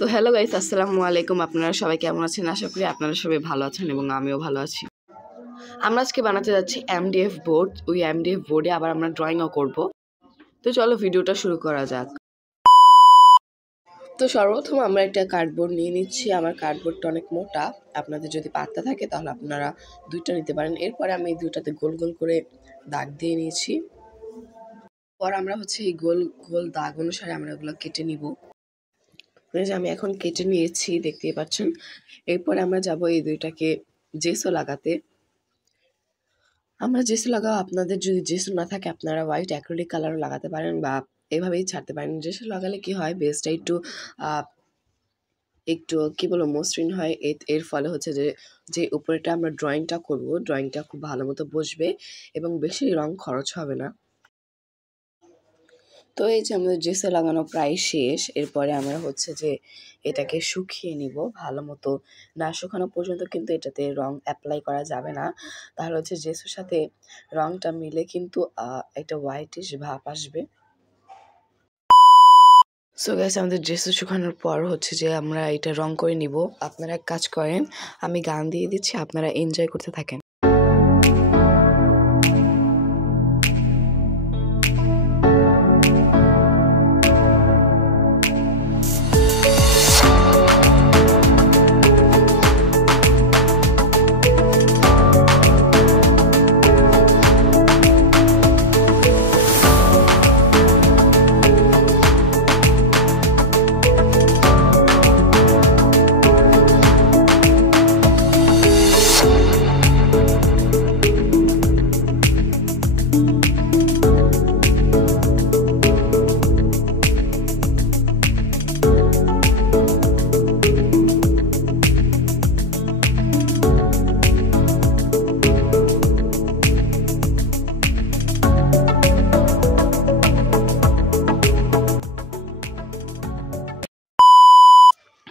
তো hello guys, আসসালামু আলাইকুম। আপনারা সবাই কেমন আছেন? আশা করি আপনারা সবাই ভালো আছেন এবং আমিও ভালো আছি। আমরা আজকে বানাতে যাচ্ছি এমডিএফ বোর্ড। ওই এমডিএফ বোর্ডে আবার আমরা ড্রয়িংও করব। তো চলো ভিডিওটা শুরু করা যাক। তো সর্বপ্রথম আমরা একটা কার্ডবোর্ড নিয়ে নিচ্ছি। আমার কার্ডবোর্ডটা অনেক মোটা, আপনাদের যদি পাতলা থাকে তাহলে আপনারা দুইটা নিতে পারেন। এরপরে আমি এই দুইটাতে গোল গোল করে দাগ দিয়ে নিয়েছি। পর আমরা এই গোল গোল দাগ অনুসারে আমরা এগুলো কেটে নিব। আমি এখন কেটে নিয়েছি, দেখতেই পাচ্ছেন। এরপরে আমরা যাব এই দুইটাকে জেসো লাগাতে। আমরা জেসো লাগাও, আপনাদের যদি জেসো না থাকে আপনারা হোয়াইট অ্যাক্রিলিক কালারও লাগাতে পারেন বা এভাবেই ছাড়তে পারেন। জেসো লাগালে কি হয়, বেসটা একটু একটু কি বলবো মসৃণ হয়। এর ফলে যে উপরেটা আমরা ড্রয়িংটা করব, ড্রয়িংটা খুব ভালো মতো বসবে এবং বেশি রং খরচ হবে না। তো এই যে আমাদের জেসো লাগানো প্রায় শেষ। এরপরে আমরা যে এটাকে শুকিয়ে নিব ভালো মতো। না শুকানো পর্যন্ত কিন্তু এটাতে রং অ্যাপ্লাই করা যাবে না, তাহলে জেসোর সাথে রংটা মিলে কিন্তু একটা হোয়াইটিশ ভাব আসবে। সো গাইস, আমাদের জেসো শুকানোর পর যে আমরা এটা রং করে নিব। আপনারা এক কাজ করেন, আমি গান দিয়ে দিচ্ছি, আপনারা এনজয় করতে থাকেন।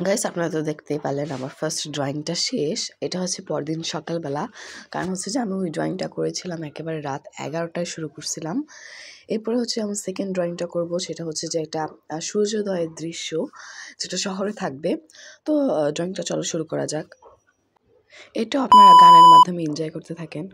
গাইস, আপনারা তো দেখতেই পারলেন আমার ফার্স্ট ড্রয়িংটা শেষ। এটা পরদিন সকালবেলা, কারণ যে আমি ওই ড্রয়িংটা করেছিলাম একেবারে রাত 11টায় শুরু করছিলাম। এরপরে আমি সেকেন্ড ড্রয়িংটা করব, সেটা যে একটা সূর্যোদয়ের দৃশ্য, যেটা শহরে থাকবে। তো ড্রয়িংটা চলো শুরু করা যাক। এটাও আপনারা গানের মাধ্যমে এনজয় করতে থাকেন।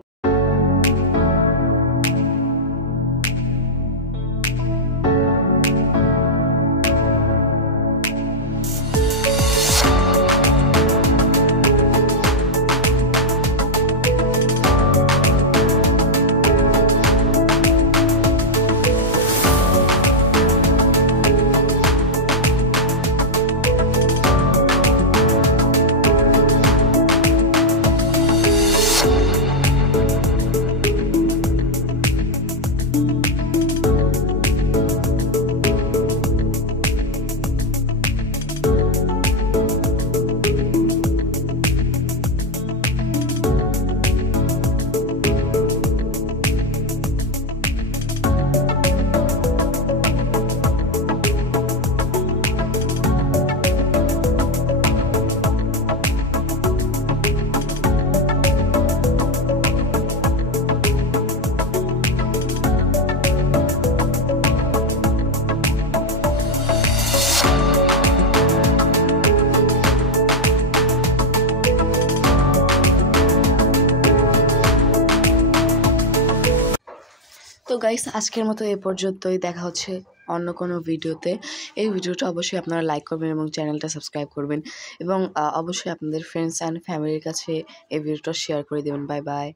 তো গাইস, আজকের মতো এ পর্যন্তই। দেখা হচ্ছে অন্য কোনো ভিডিওতে। এই ভিডিওটা অবশ্যই আপনারা লাইক করবেন এবং চ্যানেলটা সাবস্ক্রাইব করবেন এবং অবশ্যই আপনাদের ফ্রেন্ডস অ্যান্ড ফ্যামিলির কাছে এই ভিডিওটা শেয়ার করে দেবেন। Bye bye.